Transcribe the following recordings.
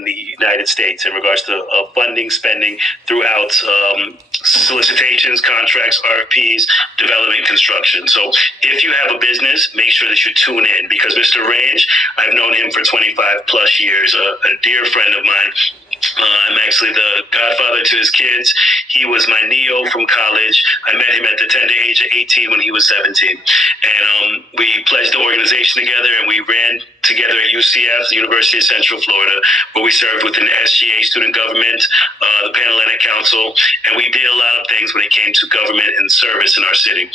in the United States in regards to funding, spending throughout solicitations, contracts, RFPs, development, construction. So if you have a business, make sure that you tune in, because Mr. Range, I've known him for 25 plus years, a dear friend of mine. I'm actually the godfather to his kids. He was my Neo from college. I met him at the tender age of 18 when he was 17. And we pledged the organization together, and we ran together at UCF, the University of Central Florida, where we served within the SGA, student government, the Pan-Atlantic Council, and we did a lot of things when it came to government and service in our city.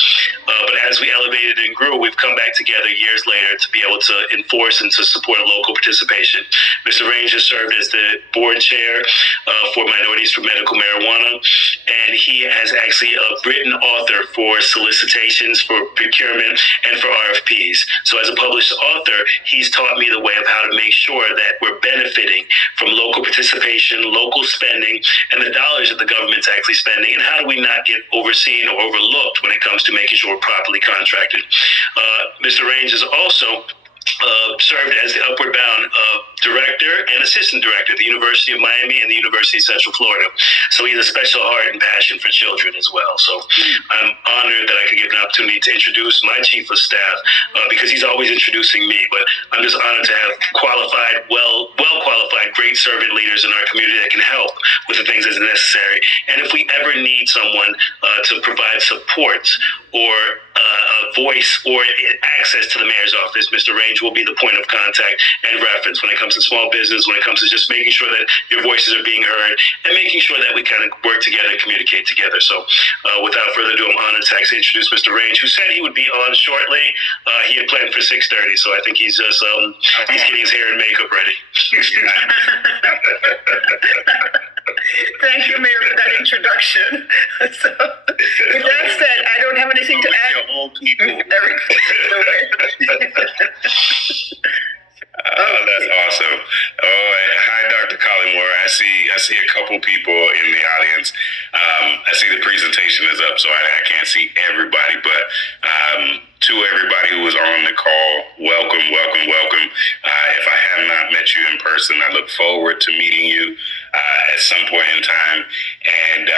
But as we elevated and grew, we've come back together years later to be able to enforce and to support local participation. Mr. Range has served as the board chair for Minorities for Medical Marijuana, and he has actually a written author for solicitations, for procurement, and for RFPs. So as a published author, he's taught me the way of how to make sure that we're benefiting from local participation, local spending, and the dollars that the government's actually spending, and how do we not get overseen or overlooked when it comes to making sure we're properly contracted. Mr. Range is also served as the Upward Bound director and assistant director at the University of Miami and the University of Central Florida. So he has a special heart and passion for children as well. So I'm honored that I could get an opportunity to introduce my chief of staff, because he's always introducing me, but I'm just honored to have qualified, well-qualified, great servant leaders in our community that can help with the things that's necessary. And if we ever need someone to provide support or a voice or access to the mayor's office, Mr. Range will be the point of contact and reference when it comes to small business, when it comes to just making sure that your voices are being heard and making sure that we kind of work together and communicate together. So without further ado, I'm honored to actually introduce Mr. Range, who said he would be on shortly. He had planned for 6:30, so I think he's just he's getting his hair and makeup ready. Thank you, Mayor, for that introduction. So, with that said, I don't have anything to add. Old people. That's awesome. Hi, Dr. Collymore. I see a couple people in the audience. I see the presentation is up, so I can't see everybody, but to everybody who was on the call, welcome. If I have not met you in person, I look forward to meeting you at some point in time. And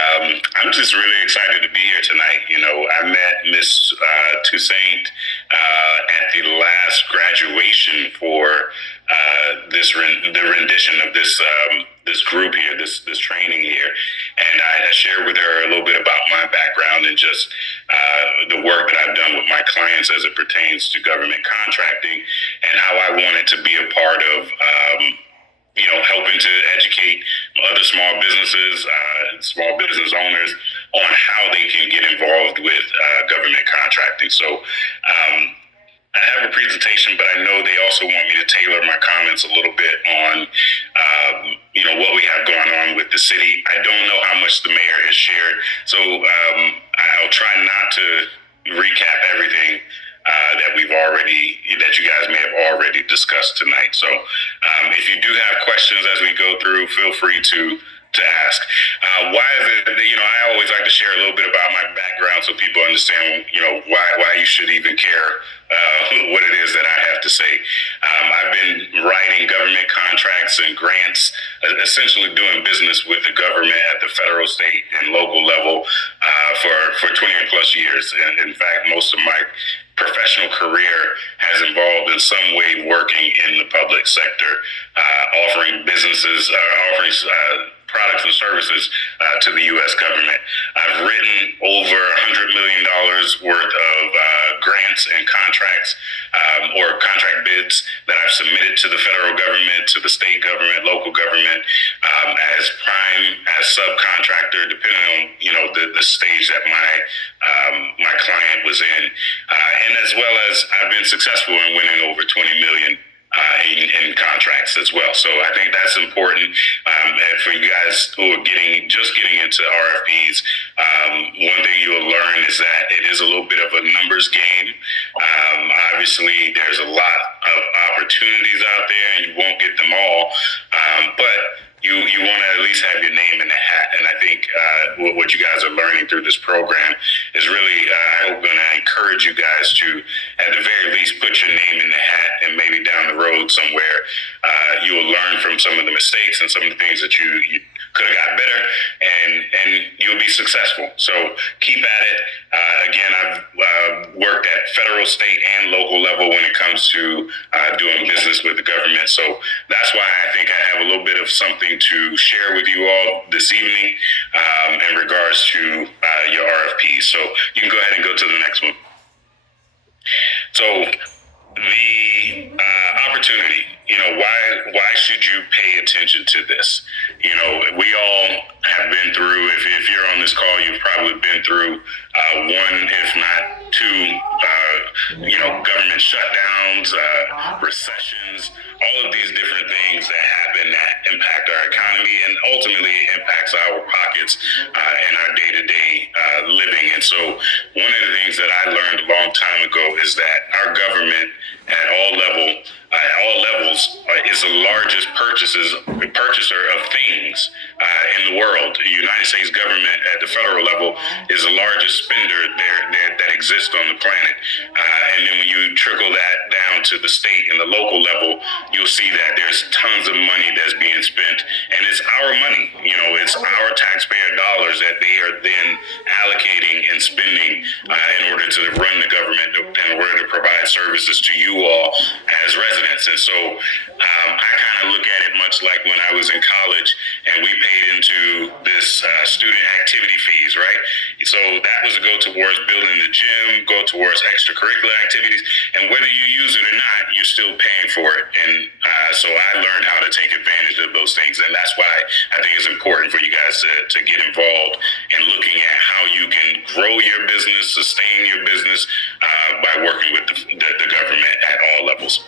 I'm just really excited to be here tonight. You know, I met Miss Toussaint at the last graduation for the rendition of this group here, this training here, and I shared with her a little bit about my background and just the work that I've done with my clients as it pertains to government contracting, and how I wanted to be a part of helping to educate other small businesses, small business owners on how they can get involved with government contracting. So I have a presentation, but I know they also want me to tailor my comments a little bit on, what we have going on with the city. I don't know how much the mayor has shared, so I'll try not to recap everything that you guys may have already discussed tonight. So if you do have questions as we go through, feel free to ask. Why is it, I always like to share a little bit about my background so people understand, why you should even care what it is that I have to say. I've been writing government contracts and grants, essentially doing business with the government at the federal, state, and local level for 20 plus years. And in fact, most of my professional career has involved in some way working in the public sector, offering products and services to the U.S. government. I've written over $100 million worth of grants and contracts or contract bids that I've submitted to the federal government, to the state government, local government, as prime, as subcontractor, depending on the stage that my client was in, and as well as I've been successful in winning over 20 million in contracts as well. So I think that's important. And for you guys who are just getting into RFPs, one thing you will learn is that it is a little bit of a numbers game. Obviously, there's a lot of opportunities out there, and you won't get them all. But you want to at least have your name in the hat. And I think what you guys are learning through this program is really, I'm going to encourage you guys to, at the very least, put your name in the hat, and maybe down the road somewhere, You'll learn from some of the mistakes and some of the things that you could have got better, and you'll be successful. So keep at it. Again, I've worked at federal, state, and local level when it comes to doing business with the government. So that's why I think I have a little bit of something to share with you all this evening in regards to your RFPs. So you can go ahead and go to the next one. So the opportunity, why should you pay attention to this? We all have been through, if you're on this call, you've probably been through one, if not two, government shutdowns, recessions, all of these different things that happen that impact our economy and ultimately impacts our pockets and our day-to-day living. And so one of the things that I learned a long time ago is that our government at all levels is the largest purchaser of things in the world. The United States government at the federal level is the largest spender that exists on the planet. And then when you trickle that down to the state and the local level, you'll see that there's tons of money that's being spent, and it's our money. It's our taxpayer dollars that they are then allocating and spending in order to run the government, in order to provide services to you all as residents. And so I kind of look at it much like when I was in college and we paid into this student activity fees, right? So that was to go towards building the gym, go towards extracurricular activities, and whether you use it or not, you're still paying for it. And so I learned how to take advantage of those things, and that's why I think it's important for you guys to get involved in looking at how you can grow your business, sustain your business by working with the government at all levels.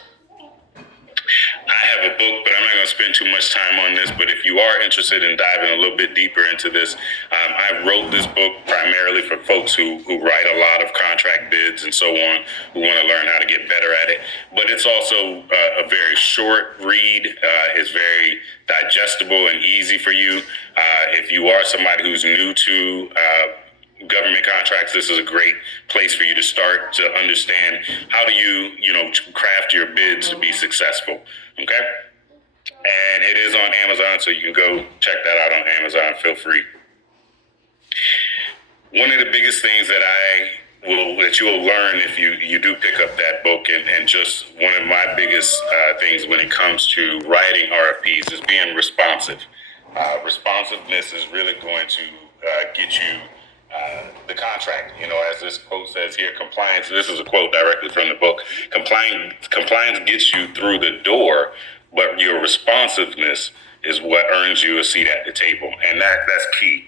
I have a book, but I'm not going to spend too much time on this. But if you are interested in diving a little bit deeper into this, I wrote this book primarily for folks who write a lot of contract bids and so on, who want to learn how to get better at it. But it's also a very short read. It's very digestible and easy for you. If you are somebody who's new to government contracts, this is a great place for you to start to understand how do you craft your bids to be successful. Okay, and it is on Amazon, so you can go check that out on Amazon. Feel free. One of the biggest things that you will learn if you do pick up that book, and just one of my biggest things when it comes to writing RFPs is being responsive. Responsiveness is really going to get you the contract. As this quote says here, compliance, this is a quote directly from the book, compliance gets you through the door, but your responsiveness is what earns you a seat at the table. And that's key.